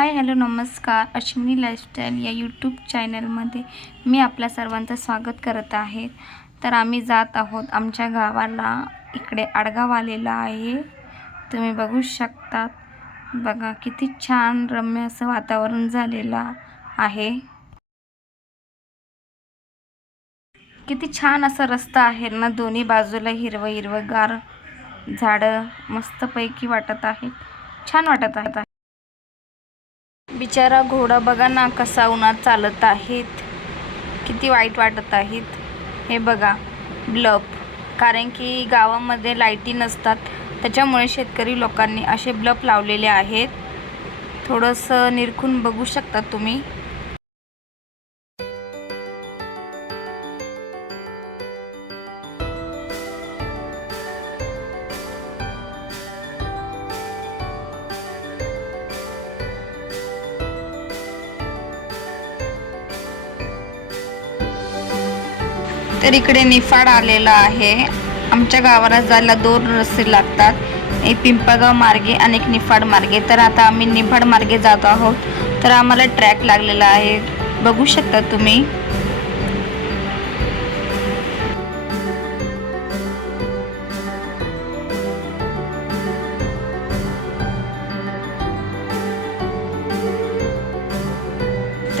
Hi hello नमस्कार. Ashwini lifestyle या YouTube चॅनलमध्ये मी आपल्या सर्वांचं स्वागत करत आहे. तर आम्ही जात आहोत आमच्या गावाला. इकडे आडगाव आलेला आहे. तुम्ही बघू शकतात. बघा किती छान रम्य असं वातावरण झालेलं आहे. किती छान असा रस्ता आहे ना दोन्ही बाजूला हिरवं हिरवंगार झाडं मस्तपैकी वाटत आहे छान वाटत आहे बिचारा घोडा बघा ना कसा उन्हात चालत आहेत. किती वाईट वाटत आहेत. हे बघा ब्लब कारण की गावामध्ये लाईटी नसतात. त्याच्यामुळे शेतकरी लोकांनी असे ब्लब लावलेले आहेत. थोडंसं निरखून बघू शकता तुम्ही. तर इकडे निफाड आलेला आहे. आमच्या गावाला जायला दोन रस्ते लागतात. एक पिंपळगाव मार्गे आणि एक निफाड मार्गे. तर आता आम्ही निफाड मार्गे जात आहोत. तर आम्हाला ट्रॅक लागलेला आहे. बघू शकता तुम्ही.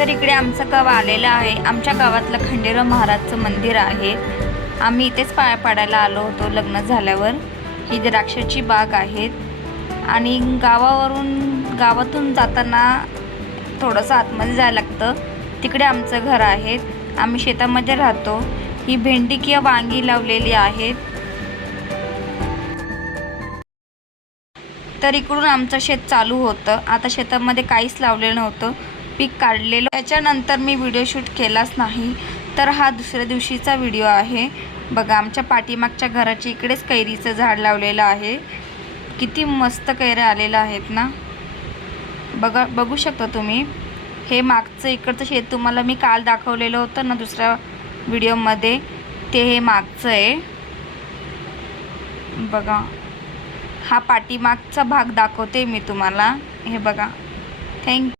तर इकडे आमचं गाव आलेलं आहे. आमच्या गावातलं खंडेराव महाराजचं मंदिर आहे. आम्ही इथेच पाया पाडायला आलो होतो लग्न झाल्यावर. ही द्राक्षाची बाग आहेत आणि गावावरून गावातून जाताना थोडंसं आतमध्ये जायला लागतं. तिकडे आमचं घर आहे. आम्ही शेतामध्ये राहतो. ही भेंडी किंवा वांगी लावलेली आहेत तर इकडून आमचं शेत चालू होतं. आता शेतामध्ये काहीच लावलेलं नव्हतं. पीक काढलेलं. त्याच्यानंतर मी व्हिडिओ शूट केलाच नाही. तर हा दुसऱ्या दिवशीचा व्हिडिओ आहे. बघा आमच्या पाठीमागच्या घराच्या इकडेच कैरीचं झाड लावलेलं आहे. किती मस्त कैऱ्या आलेल्या आहेत ना? बघा बघू शकता तुम्ही. हे मागचं इकडचं शेत तुम्हाला मी काल दाखवलेलं होतं ना दुसऱ्या व्हिडिओमध्ये ते हे मागचं आहे. बघा हा पाठीमागचा भाग दाखवते मी तुम्हाला. हे बघा. थँक्यू